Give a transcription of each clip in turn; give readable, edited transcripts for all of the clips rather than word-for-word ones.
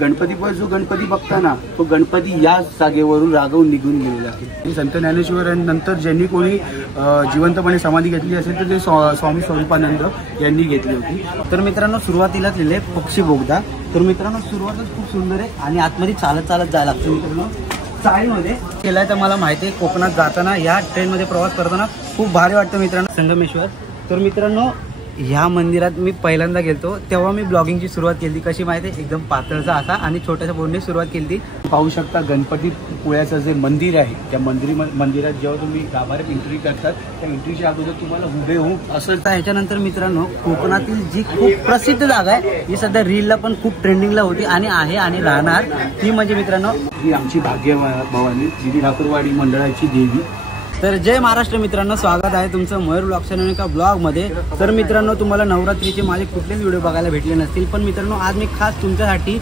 गणपतीपुळे जो गणपती बघताना तो गणपती या जागेवरून रागवून निघून गेलेला आहे। संत ज्ञानेश्वर नंतर ज्यांनी कोणी जिवंतपणे समाधी घेतली असेल तर ते स्वामी स्वरूपानंद यांनी घेतली होती। तर मित्रांनो सुरुवातीलाच लिहिले पक्षी बोगदा। तर मित्रांनो सुरुवातच खूप सुंदर आहे आणि आतमध्ये चालत चालत जायला लागतं मित्रांनो। चाळीमध्ये केलाय तर मला माहिती आहे कोकणात जाताना या ट्रेनमध्ये प्रवास करताना खूप भारी वाटतं मित्रांनो संगमेश्वर। तर मित्रांनो ह्या मंदिरात मी पहिल्यांदा गेलतो तेव्हा मी ब्लॉगिंगची सुरुवात केली। कशी माहिती आहे एकदम पातळचा असा आणि छोट्याशा बोर्डने सुरुवात केली। पाहू शकता गणपती पुळ्याचं जे मंदिर आहे त्या मंदिरात जेव्हा तुम्ही गाभाऱ्यात एंट्री करतात त्या एंट्रीच्या अगोदर तुम्हाला हुबेहूब असं। ह्याच्यानंतर मित्रांनो कोकणातील जी खूप प्रसिद्ध जागा आहे ही सध्या रीलला पण खूप ट्रेंडिंगला होती आणि आहे आणि राहणार ती म्हणजे मित्रांनो ही आमची भाग्यभवानी दिदी ठाकूरवाडी मंडळाची देवी। तर जय महाराष्ट्र मित्रांनो, स्वागत आहे तुमचं मयूर ब्लॉग चॅनल एका ब्लॉगमध्ये। तर मित्रांनो तुम्हाला नवरात्रीचे माझे कुठलेच व्हिडिओ बघायला भेटले नसतील पण मित्रांनो आज मी खास तुमच्यासाठी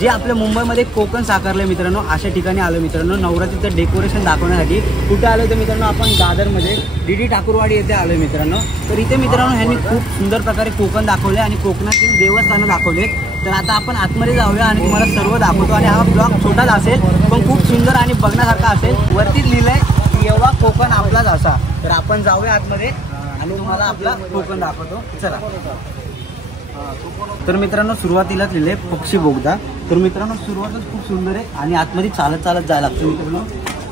जे आपल्या मुंबईमध्ये कोकण साकारले मित्रांनो अशा ठिकाणी आलो मित्रांनो नवरात्रीचं डेकोरेशन दाखवण्यासाठी। कुठे आलो तर मित्रांनो आपण दादरमध्ये दीदी ठाकूरवाडी येथे आलो मित्रांनो। तर इथे मित्रांनो ह्यांनी खूप सुंदर प्रकारे कोकण दाखवले आणि कोकणातील देवस्थानं दाखवले। तर आता आपण आतमध्ये जाऊया आणि तुम्हाला सर्व दाखवतो आणि हा ब्लॉग छोटाच असेल पण खूप सुंदर आणि बघण्यासारखा असेल। वरतीच लिहिलंय एव्हा कोकण आपलाच असा। तर आपण जाऊया आतमध्ये आणि तुम्हाला आपला कोकण दाखवतो, चला। तर मित्रांनो सुरुवातीलाच लिहिले पक्षी बोगदा। तर मित्रांनो सुरुवातच खूप सुंदर आहे आणि आतमध्ये चालत चालत जायला लागतं मित्रांनो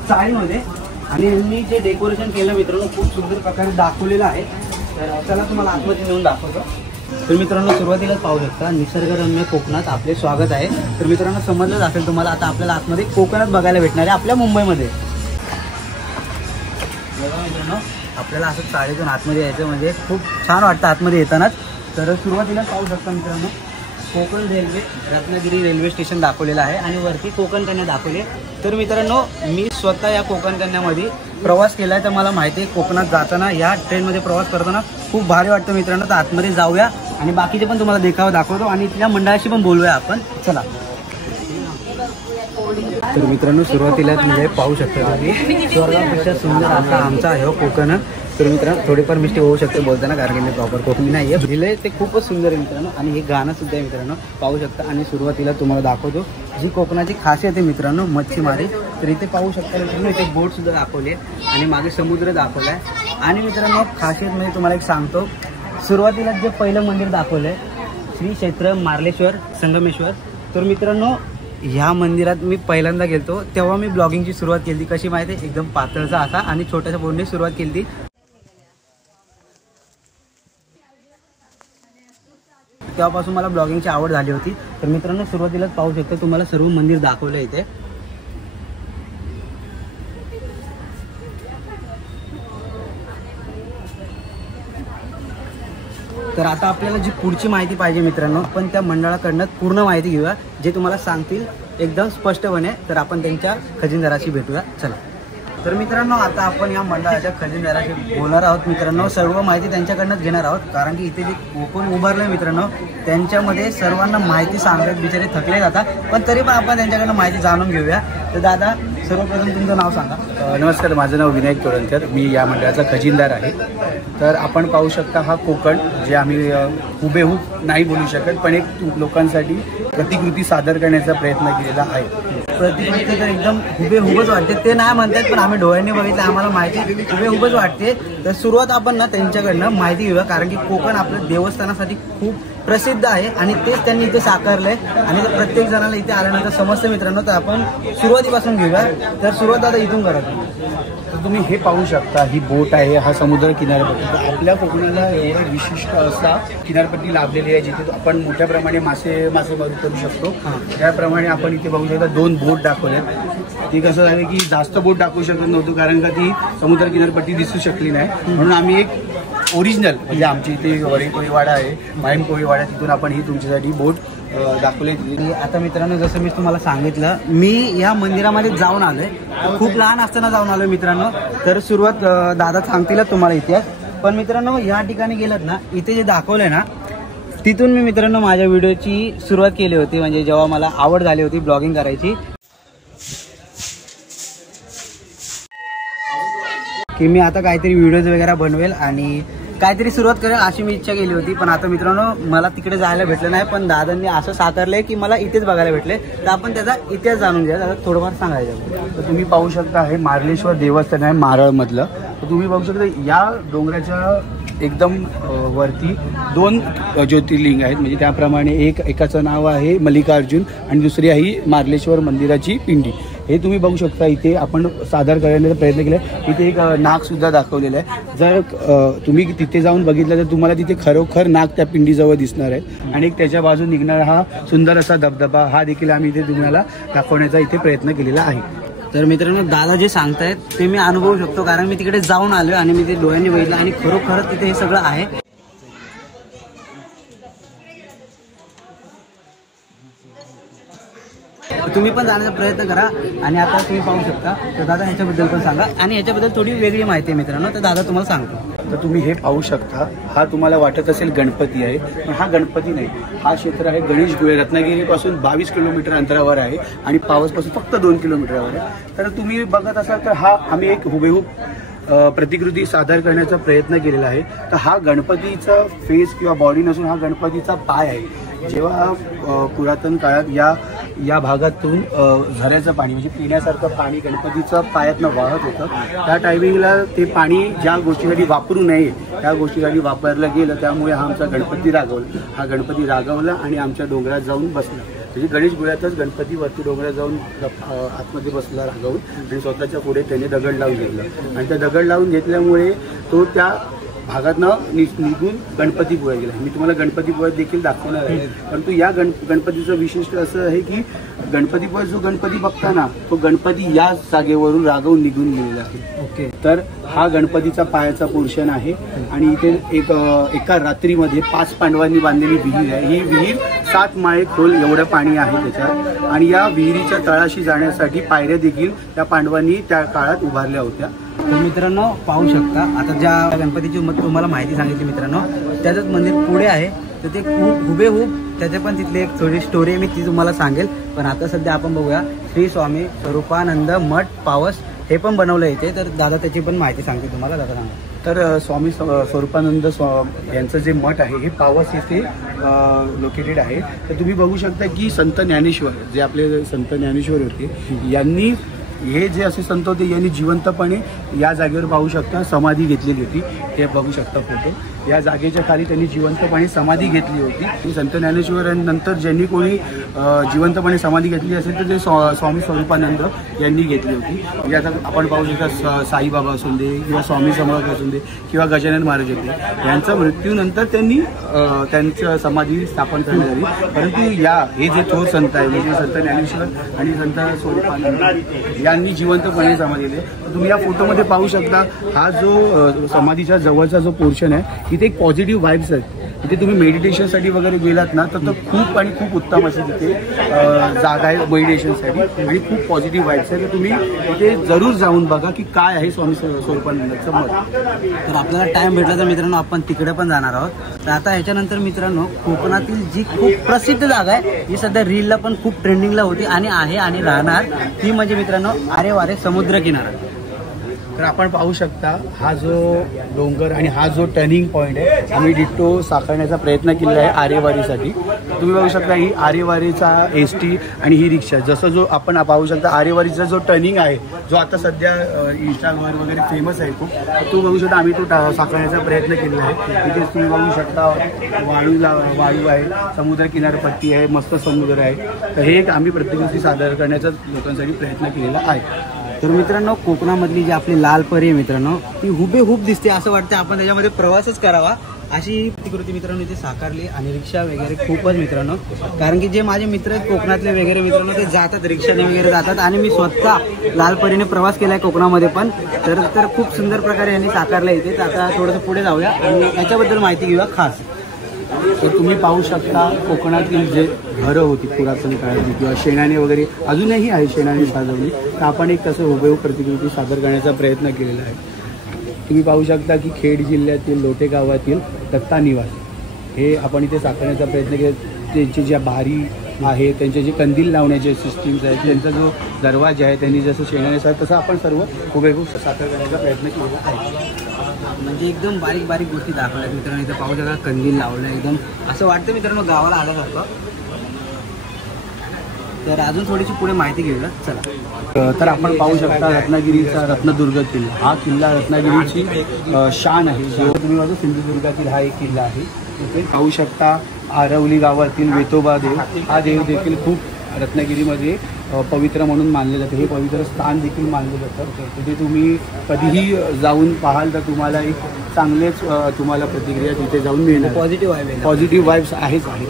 चाळीमध्ये। आणि यांनी जे डेकोरेशन केलं मित्रांनो खूप सुंदर प्रकारे दाखवलेलं आहे। तर चला तुम्हाला आतमध्ये नेऊन दाखवतो। तर मित्रांनो सुरुवातीलाच पाहू शकता निसर्गरम्य कोकणात आपले स्वागत आहे। तर मित्रांनो समजलंच असेल तुम्हाला आता आपल्याला आतमध्ये कोकणात बघायला भेटणार आहे आपल्या मुंबईमध्ये। मित्रांनो आपल्याला असं चाळीतून आतमध्ये यायचं म्हणजे खूप छान वाटतं आतमध्ये येतानाच। तर सुरुवातीला पाहू शकता मित्रांनो Konkan railway Ratnagiri railway station दाखवलेलं आहे आणि वरती कोकण कन्या दाखवले। तर मित्रांनो मी स्वतः या कोकण कन्यामध्ये प्रवास केला आहे तर मला माहिती आहे कोकणात जाताना या ट्रेनमध्ये प्रवास करताना खूप भारी वाटतं मित्रांनो। तर आतमध्ये जाऊया आणि बाकीचे पण तुम्हाला देखावा दाखवतो आणि इथल्या मंडळाशी पण बोलूया आपण, चला। तर मित्रांनो सुरुवातीला म्हणजे पाहू शकता तुम्ही स्वर्गापेक्षा सुंदर असा आमचा आहे कोकण। तर मित्रांनो थोडीफार मिस्टेक होऊ शकते बोलताना कारण की मी प्रॉपर कोकणी नाही आहे। लिहिलंय ते खूपच सुंदर आहे मित्रांनो आणि हे गाणं सुद्धा आहे मित्रांनो पाहू शकता। आणि सुरुवातीला तुम्हाला दाखवतो जी कोकणाची खासियत आहे मित्रांनो मच्छीमारी। तर इथे पाहू शकता मित्रांनो इथे बोट सुद्धा दाखवली आहे आणि मागे समुद्र दाखवला आहे। आणि मित्रांनो खासियत म्हणजे तुम्हाला एक सांगतो सुरुवातीला जे पहिलं मंदिर दाखवलं आहे श्री क्षेत्र मार्लेश्वर संगमेश्वर। तर मित्रांनो ह्या मंदिरात मी पहिल्यांदा गेलतो तेव्हा मी ब्लॉगिंगची सुरुवात केली। कशी माहिती आहे एकदम पातळचा असा आणि छोट्याशा बोर्डने सुरुवात केली। तेव्हापासून मला ब्लॉगिंगची आवड झाली होती। तर मित्रांनो सुरुवातीलाच पाहू शकता तुम्हाला सर्व मंदिर दाखवलं इथे। तर आता आपल्याला जी पुढची माहिती पाहिजे मित्रांनो पण त्या मंडळाकडनं पूर्ण माहिती घेऊया जे तुम्हाला सांगतील एकदम स्पष्टपणे। तर आपण त्यांच्या खजिनदाराशी भेटूया, चला। तर मित्रांनो आता आपण या मंडळाच्या खजिनदाराशी बोलणार आहोत मित्रांनो। सर्व माहिती त्यांच्याकडनंच घेणार आहोत कारण की इथे जे कोकण उभारलंय मित्रांनो त्यांच्यामध्ये सर्वांना माहिती सांगत बिचारे थकले जातात पण तरी पण आपण त्यांच्याकडनं माहिती जाणून घेऊया। तर दादा सर्वप्रथम तुमचं नाव सांगा। नमस्कार, माझं नाव विनायक तोरणकर, मी या मंडळाचा खजिनदार आहे। तर आपण पाहू शकता हा कोकण जे आम्ही हुबेहूब नाही बोलू शकत पण एक लोकांसाठी प्रतिकृती सादर करण्याचा प्रयत्न केलेला आहे। प्रतिकृती तर एकदम हुबेहूबच वाटते ते नाही म्हणतात पण आम्ही डोळ्यांनी बघितलं आम्हाला माहिती हुबेहूबच वाटते। तर सुरुवात आपण ना त्यांच्याकडनं माहिती घेऊया कारण की कोकण आपल्या देवस्थानासाठी खूप प्रसिद्ध आहे आणि तेच त्यांनी इथे साकारलंय आणि ते प्रत्येक जणाला इथे आल्यानंतर समजतं मित्रांनो। तर आपण सुरुवातीपासून घेऊया। तर सुरुवात आता इथून करा। तर तुम्ही हे पाहू शकता ही बोट आहे, हा समुद्र किनारपट्टी। आपल्या कोकणाला एवढं विशिष्ट असा किनारपट्टी लाभलेली आहे जिथे आपण मोठ्या प्रमाणे मासेमारी करू शकतो। त्याप्रमाणे आपण इथे बघू शकता 2 बोट दाखवल्यात। ती कसं झालं की जास्त बोट दाखवू शकत नव्हतो कारण का ती समुद्र किनारपट्टी दिसू शकली नाही म्हणून आम्ही एक ओरिजिनल म्हणजे आमची इथे वरळी कोळीवाडा आहे माहीम कोळीवाडा तिथून आपण ही तुमच्यासाठी बोट दाखवले। आता मित्रांनो जसं मी तुम्हाला सांगितलं मी या मंदिरामध्ये जाऊन आलोय खूप लहान असताना जाऊन आलोय मित्रांनो। तर सुरुवात दादा सांगतील तुम्हाला इतिहास पण मित्रांनो या ठिकाणी गेलात ना इथे जे दाखवलंय ना तिथून मी मित्रांनो माझ्या व्हिडिओची सुरुवात केली होती म्हणजे जेव्हा मला आवड झाली होती ब्लॉगिंग करायची की मी आता काहीतरी व्हिडिओज वगैरे बनवेल आणि काहीतरी सुरुवात करेल अशी मी इच्छा केली होती, पण आता मित्रांनो मला तिकडे जायला भेटलं नाही, पण दादांनी असं साकारलंय की मला इथेच बघायला भेटले, तर आपण त्याचा इतिहास जाणून घ्या. दादा थोडंफार सांगायचं. तर तुम्ही पाहू शकता हे मार्लेश्वर देवस्थान आहे मारळमधलं. तर तुम्ही पाहू शकता या डोंगराच्या एकदम वरती 2 ज्योतिर्लिंग आहेत. म्हणजे त्याप्रमाणे एकाचं नाव आहे मल्लिकार्जुन आणि दुसरी आहे मार्लेश्वर मंदिराची पिंडी. हे तुम्ही बघू शकता. इथे आपण सादर करण्याचा प्रयत्न केला. इथे एक नाग सुद्धा दाखवलेलं आहे. जर तुम्ही तिथे जाऊन बघितलं तर तुम्हाला तिथे खरोखर नाग त्या पिंडीजवळ दिसणार आहे. आणि त्याच्या बाजून निघणारा हा सुंदर असा धबधबा हा देखील आम्ही इथे तुम्हाला दाखवण्याचा इथे प्रयत्न केलेला आहे. तर मित्रांनो दादा जे सांगतायत ते मी अनुभवू शकतो, कारण मी तिकडे जाऊन आलोय आणि मी ते डोळ्यांनी बघितलं आणि खरोखरच तिथे हे सगळं आहे. तुम्ही पण जाण्याचा प्रयत्न करा. आणि आता तुम्ही पाहू शकता. तर दादा ह्याच्याबद्दल पण सांगा आणि ह्याच्याबद्दल थोडी वेगळी माहिती आहे मित्रांनो, तर दादा तुम्हाला सांगतो. तर तुम्ही हे पाहू शकता. हा तुम्हाला वाटत असेल गणपती आहे, पण हा गणपती नाही. हा क्षेत्र आहे गणेश गुहे. रत्नागिरीपासून 22 किलोमीटर अंतरावर आहे आणि पावसपासून फक्त 2 किलोमीटरवर आहे. तर तुम्ही बघत असाल तर हा आम्ही एक हुबेहूब प्रतिकृती सादर करण्याचा प्रयत्न केलेला आहे. तर हा गणपतीचा फेस किंवा बॉडी नसून हा गणपतीचा पाय आहे. जेव्हा पुरातन काळात या भागातून झऱ्याचं पाणी म्हणजे पिण्यासारखं पाणी गणपतीचं पायातनं वाहत होतं, त्या टायमिंगला ते पाणी ज्या गोष्टीसाठी वापरू नये त्या गोष्टीसाठी वापरलं गेलं. त्यामुळे हा आमचा गणपती रागवला. हा गणपती रागवला आणि आमच्या डोंगरात जाऊन बसला. म्हणजे गणेश गुह्यातच गणपती वरती डोंगरात जाऊन आतमध्ये बसला रागवून आणि स्वतःच्या पुढे त्याने दगड लावून घेतलं. आणि त्या दगड लावून घेतल्यामुळे तो त्या भागातनं निघून गणपतीपुळ्यात गेला. मी तुम्हाला गणपतीपुळ्यात देखील दाखवणार आहे. परंतु या गणपतीचं विशिष्ट असं आहे की गणपतीपुळ्यात जो गणपती बघता ना तो गणपती या जागेवरून रागवून निघून गेलेला आहे. ओके. तर हा गणपतीचा पायाचा पोर्शन आहे. आणि इथे एका रात्रीमध्ये 5 पांडवांनी बांधलेली विहीर आहे. ही विहीर 7 माळे खोल एवढं पाणी आहे त्याच्यात. आणि या विहिरीच्या तळाशी जाण्यासाठी पायऱ्या देखील त्या पांडवांनी त्या काळात उभारल्या होत्या. तर मित्रांनो पाहू शकता. आता ज्या गणपतीची तुम्हाला माहिती सांगितली मित्रांनो, त्याचंच मंदिर पुढे आहे. तर ते खूप हुबेहूब त्याचे पण तिथली एक थोडी स्टोरी आहे, मी ती तुम्हाला सांगेल. पण आता सध्या आपण बघूया श्री स्वामी स्वरूपानंद मठ पावस हे पण बनवलं येते. तर दादा त्याची पण माहिती सांगते तुम्हाला. दादा सांगा. तर स्वामी स्वरूपानंद यांचं जे मठ आहे हे पावस येथे लोकेटेड आहे. तर तुम्ही बघू शकता की संत ज्ञानेश्वर जे आपले संत ज्ञानेश्वर होते यांनी हे जे असे संत होते यांनी जिवंतपणे या जागेवर पाहू शकता समाधी घेतलेली होती. हे बघू शकता फोटो. या जागेच्या खाली त्यांनी जिवंतपणे समाधी घेतली होती. संत ज्ञानेश्वरांनंतर ज्यांनी कोणी जिवंतपणे समाधी घेतली असेल तर ते स्वामी स्वरूपानंद यांनी घेतली होती. म्हणजे आता आपण पाहू शकता साईबाबा असून दे किंवा स्वामी समर्थ असून दे किंवा गजानन महाराज होते, यांच्या मृत्यूनंतर त्यांनी त्यांचं समाधी स्थापन करण्यात आली. परंतु हे जे थोर संत आहे म्हणजे संत ज्ञानेश्वर आणि संत स्वरूपानंद यांनी जिवंतपणे समाधी दिली. तुम्ही या फोटोमध्ये पाहू शकता. हा जो समाधीच्या जवळचा जो पोर्शन आहे इथे एक पॉझिटिव्ह वाईब्स आहेत. इथे तुम्ही मेडिटेशनसाठी वगैरे गेलात ना तर खूप आणि खूप उत्तम अशी तिथे जागा आहे मेडिटेशनसाठी आणि खूप पॉझिटिव्ह वाईब्स आहे. तर तुम्ही इथे जरूर जाऊन बघा की काय आहे स्वामी स्वरूपानंदाचं मत. तर आपल्याला टाइम भेटला तर मित्रांनो आपण तिकडे पण जाणार आहोत. तर आता ह्याच्यानंतर मित्रांनो कोकणातील जी खूप प्रसिद्ध जागा आहे ही सध्या रीलला पण खूप ट्रेंडिंगला होती आणि आहे आणि राहणार, ती म्हणजे मित्रांनो आरेवारे समुद्र किनारा. तर आपण पाहू शकता हा जो डोंगर आणि हा जो टर्निंग पॉईंट आहे आम्ही डिट्टो साकारण्याचा प्रयत्न केलेला आहे आरेवारीसाठी. तुम्ही बघू शकता ही आरेवारीचा ST आणि ही रिक्षा. जसं जो आपण पाहू शकता आरेवारीचा जो टर्निंग आहे जो आता सध्या इंस्टाग्रामवर वगैरे फेमस आहे खूप, तो बघू शकता आम्ही तो साकारण्याचा प्रयत्न केलेला आहे. इथे तुम्ही बघू शकता वाळू आहे, समुद्र किनारपट्टी आहे, मस्त समुद्र आहे. तर हे एक आम्ही प्रतिकृती सादर करण्याचा लोकांसाठी प्रयत्न केलेला आहे. तर मित्रांनो कोकणामधली जी आपली लाल परी आहे मित्रांनो ती हुबेहूब दिसते. असं वाटतं आपण त्याच्यामध्ये प्रवासच करावा अशी प्रतिकृती मित्रांनो इथे साकारली. आणि रिक्षा वगैरे खूपच मित्रांनो, कारण की जे माझे मित्र आहेत कोकणातले वगैरे मित्रांनो ते जातात रिक्षाने वगैरे जातात आणि मी स्वतः लाल परीने प्रवास केला आहे कोकणामध्ये पण. तर खूप सुंदर प्रकारे यांनी साकारलं इथे. तर आता थोडंसं पुढे जाऊया आणि याच्याबद्दल माहिती घेऊया खास. तर तुम्ही पाहू शकता कोकणातील जे घरं होती पुरातन काळातली किंवा शेणाने वगैरे अजूनही आहे शेणाने साजवली, तर आपण एक तसं हुबेहूब प्रतिकृती सादर करण्याचा प्रयत्न केलेला आहे. तुम्ही पाहू शकता की खेड जिल्ह्यातील लोटे गावातील दत्ता निवास हे आपण इथे साकारण्याचा प्रयत्न केला. त्यांची ज्या बारी आहे, त्यांचे जे कंदील लावण्याचे सिस्टीम्स आहेत, त्यांचा जो दरवाजा आहे त्यांनी जसं शेणाने तसं आपण सर्व हुबेहूब सादर करण्याचा प्रयत्न केलेला आहे. म्हणजे एकदम बारीक बारीक गोष्टी दाखवल्या मित्रांनो. इथं पाहू शकता कंदील लावलं एकदम असं वाटतं मित्रांनो गावाला आल्यासारखं. तर अजून थोडीशी पुढे माहिती घेऊया चला. तर आपण पाहू शकता रत्नागिरीचा रत्नदुर्ग किल्ला. हा किल्ला रत्नागिरीची शान आहे. तुम्ही बघा सिंधुदुर्गातील हा एक किल्ला आहे. इथे पाहू शकता आरवली गावातील वेतोबा देव. हा देव देखील खूप रत्नागिरीमध्ये पवित्र म्हणून मानले जाते. हे पवित्र स्थान देखील मानलं जातं. तिथे तुम्ही कधीही जाऊन पाहाल तर तुम्हाला एक चांगलेच तुम्हाला प्रतिक्रिया तिथे जाऊन मिळणार. पॉझिटिव्ह वाईब्स आहेच आहेत.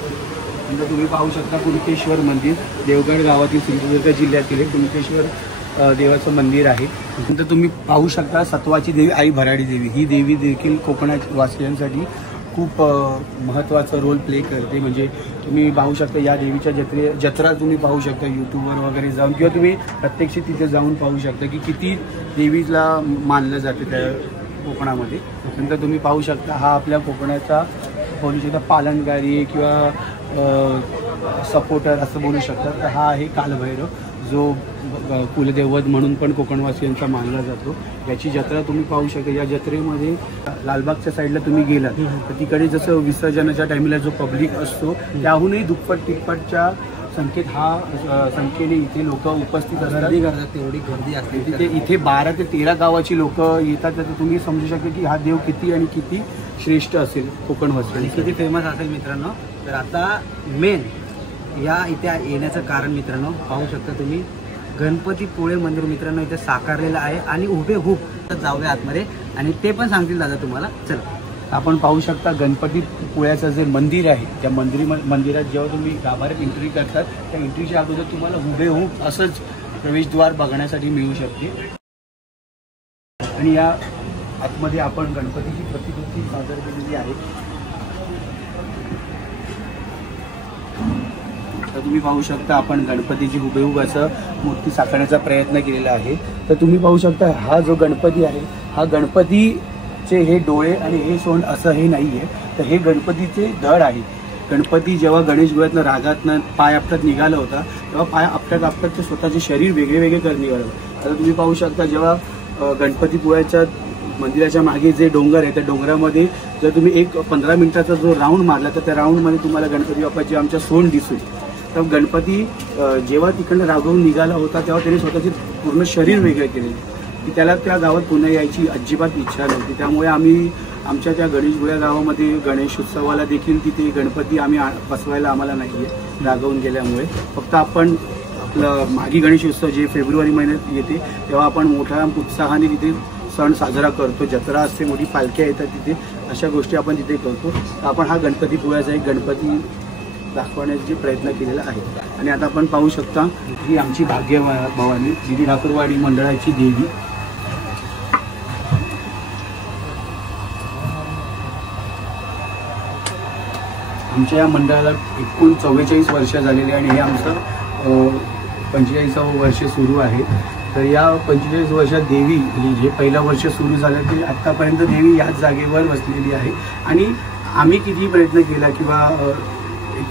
म्हणजे तुम्ही पाहू शकता कुणकेश्वर मंदिर देवगड गावातील सिंधुदुर्ग जिल्ह्यातील एक कुणकेश्वर देवाचं मंदिर आहे. नंतर तुम्ही पाहू शकता सत्वाची देवी आई भराडी देवी. ही देवी देखील कोकणात वासियांसाठी खूप महत्त्वाचा रोल प्ले करते. म्हणजे तुम्ही पाहू शकता या देवीच्या जत्रा तुम्ही पाहू शकता यूट्यूबवर वगैरे जाऊन किंवा तुम्ही प्रत्यक्ष तिथे जाऊन पाहू शकता की किती देवीला मानलं जाते त्या कोकणामध्ये. नंतर तुम्ही पाहू शकता हा आपल्या कोकणाचा बोलू शकता पालनकारी किंवा सपोर्टर असं बोलू शकतात. तर हा आहे कालभैरव जो कुलदैवत म्हणून पण कोकणवासियांचा मानला जातो. याची जत्रा तुम्ही पाहू शकता. या जत्रेमध्ये लालबागच्या साईडला तुम्ही गेलात तर तिकडे जसं विसर्जनाच्या टाईमला जो पब्लिक असतो त्याहूनही दुप्पट तिप्पटच्या संख्येने इथे लोक उपस्थित असतात. तेवढी गर्दी असते तिथे. इथे 12 ते 13 गावाची लोक येतात. तर तुम्ही समजू शकता की हा देव किती आणि किती श्रेष्ठ असेल कोकणवासी किती फेमस असेल मित्रांनो. तर आता मेन या इथे येण्याचं कारण मित्रांनो पाहू शकता तुम्ही गणपतीपुळे मंदिर मित्रांनो इथे साकारलेलं आहे आणि हुबेहूब जाऊया आतमध्ये आणि ते पण सांगतील दादा तुम्हाला. चला आपण पाहू शकता गणपतीपुळ्याचं जे मंदिर आहे त्या मंदिरात जेव्हा तुम्ही गाभाऱ्यात एंट्री करतात त्या एंट्रीच्या अगोदर तुम्हाला हुबेहूब असंच प्रवेशद्वार बघण्यासाठी मिळू शकते. आणि या आतमध्ये आपण गणपतीची प्रतिकृती सादर केलेली आहे. तर तुम्ही पाहू शकता आपण गणपतीची हुबेहूब असं मूर्ती साकारण्याचा प्रयत्न केलेला आहे. तर तुम्ही पाहू शकता हा जो गणपती आहे हा गणपतीचे हे डोळे आणि हे सोंड असं हे नाही आहे. तर हे गणपतीचे धड आहे. गणपती जेव्हा गणेश गुळ्यातनं रागातनं पाय आपटत निघाला होता तेव्हा पाय आपटत आपटत ते स्वतःचे शरीर वेगळे वेगळे करत निघालं. आता तुम्ही पाहू शकता जेव्हा गणपतीपुळ्याच्या मंदिराच्या मागे जे डोंगर आहे त्या डोंगरामध्ये जर तुम्ही एक 15 मिनिटाचा जो राऊंड मारला तर त्या राऊंडमध्ये तुम्हाला गणपती बाप्पाची आमच्या सोंड दिसेल. तर गणपती जेव्हा तिकडनं रागावून निघाला होता तेव्हा त्याने स्वतःचे पूर्ण शरीर वेगळे केले की त्याला त्या गावात पुन्हा यायची अजिबात इच्छा नव्हती. त्यामुळे आम्ही आमच्या त्या गणेशगुळ्या गावामध्ये गणेश उत्सवाला देखील तिथे गणपती आम्ही बसवायला आम्हाला नाही आहे रागावून गेल्यामुळे. फक्त आपण आपलं मागी गणेश उत्सव जे फेब्रुवारी महिन्यात येते तेव्हा आपण मोठ्या उत्साहाने तिथे सण साजरा करतो. जत्रा असते, मोठी पालख्या येतात तिथे, अशा गोष्टी आपण तिथे करतो. तर आपण हा गणपतीपुळ्याचा एक गणपती दाखवण्याचे प्रयत्न केलेला आहे. आणि आता आपण पाहू शकता ही आमची भाग्यभवानी दिदी ठाकूरवाडी मंडळाची देवी. आमच्या या मंडळाला एकूण 44 वर्ष झालेली आणि हे आमचं 45वं वर्ष सुरू आहे. तर या 45 वर्षात देवी म्हणजे जे पहिलं वर्ष सुरू झालं ते आत्तापर्यंत देवी याच जागेवर बसलेली आहे. आणि आम्ही किती प्रयत्न केला किंवा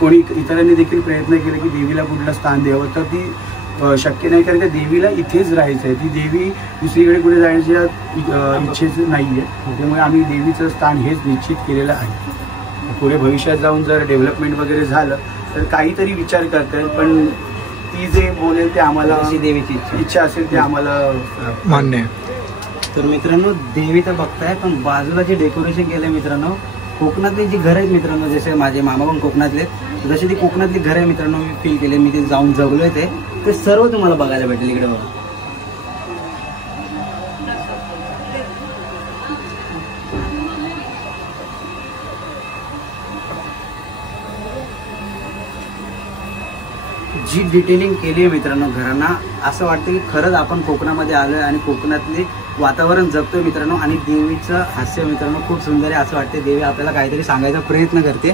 कोणी इतरांनी देखील प्रयत्न केला की देवीला कुठलं स्थान द्यावं तर ती शक्य नाही. कारण का देवीला इथेच राहायचं आहे. ती देवी दुसरीकडे कुठे जाण्याच्या इच्छेच नाही आहे. त्यामुळे आम्ही देवीचं स्थान हेच निश्चित केलेलं आहे. पुढे भविष्यात जाऊन जर डेव्हलपमेंट वगैरे झालं तर काहीतरी विचार करता येईल. पण ती जे बोलेल ते आम्हाला देवीची इच्छा असेल ते आम्हाला मान्य आहे. तर मित्रांनो देवी तर बघताय पण बाजूला जे डेकोरेशन केलंय मित्रांनो कोकणातली जी घरं आहेत मित्रांनो जसे माझे मामा पण कोकणातले जशी ती कोकणातली घरं आहे मित्रांनो मी फील केले. मी ते जाऊन जगलोय ते सर्व तुम्हाला बघायला भेटेल इकडे बघा. जी डिटेलिंग केली आहे मित्रांनो घरांना असं वाटतं की खरंच आपण कोकणामध्ये आलोय आणि कोकणातले वातावरण जगतोय मित्रांनो. आणि देवीचं हास्य मित्रांनो खूप सुंदर आहे. असं वाटतं देवी आपल्याला काहीतरी सांगायचा प्रयत्न करते.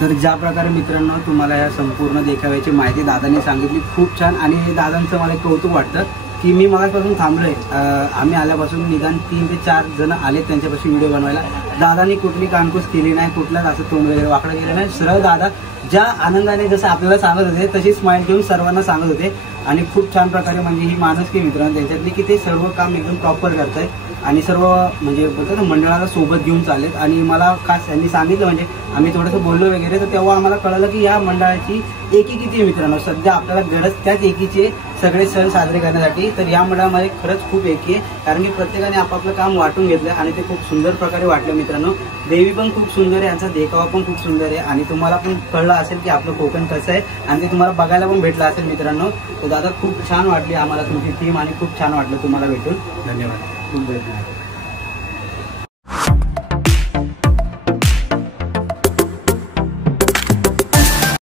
तर ज्या प्रकारे मित्रांनो तुम्हाला या संपूर्ण देखाव्याची माहिती दादांनी सांगितली खूप छान. आणि हे दादांचं मला कौतुक वाटतं की मी मगापासून थांबलोय, आम्ही आल्यापासून निदान 3 ते 4 जण आले त्यांच्यापाशी व्हिडिओ बनवायला. दादानी कुठली कानकूस केली नाही, कुठलाच असं तोंड वगैरे वाकडं केलं नाही. सरळ दादा ज्या आनंदाने जसं आपल्याला सांगत होते तशी स्माइल घेऊन सर्वांना सांगत होते आणि खूप छान प्रकारे म्हणजे ही माणुसकी मित्रांनो त्यांच्यातली की ते सर्व काम एकदम प्रॉपर करतायत आणि सर्व म्हणजे बोलतो ना मंडळाला सोबत घेऊन चाललेत. आणि मला खास त्यांनी सांगितलं म्हणजे आम्ही थोडंसं बोललो वगैरे तर तेव्हा आम्हाला कळलं की या मंडळाची एकी किती आहे मित्रांनो. सध्या आपल्याला गरज त्याच एकीचे सगळे सण साजरे करण्यासाठी. तर या मंडळामध्ये खरंच खूप एकी आहे कारण की प्रत्येकाने आपापलं काम वाटून घेतलं आणि ते खूप सुंदर प्रकारे वाटलं मित्रांनो. देवी पण खूप सुंदर आहे, यांचा देखावा पण खूप सुंदर आहे आणि तुम्हाला पण कळलं असेल की आपलं कोकण कसं आहे आणि ते तुम्हाला बघायला पण भेटलं असेल मित्रांनो. तर दादा खूप छान वाटली आम्हाला तुमची टीम आणि खूप छान वाटलं तुम्हाला भेटून. धन्यवाद. खूप धन्यवाद.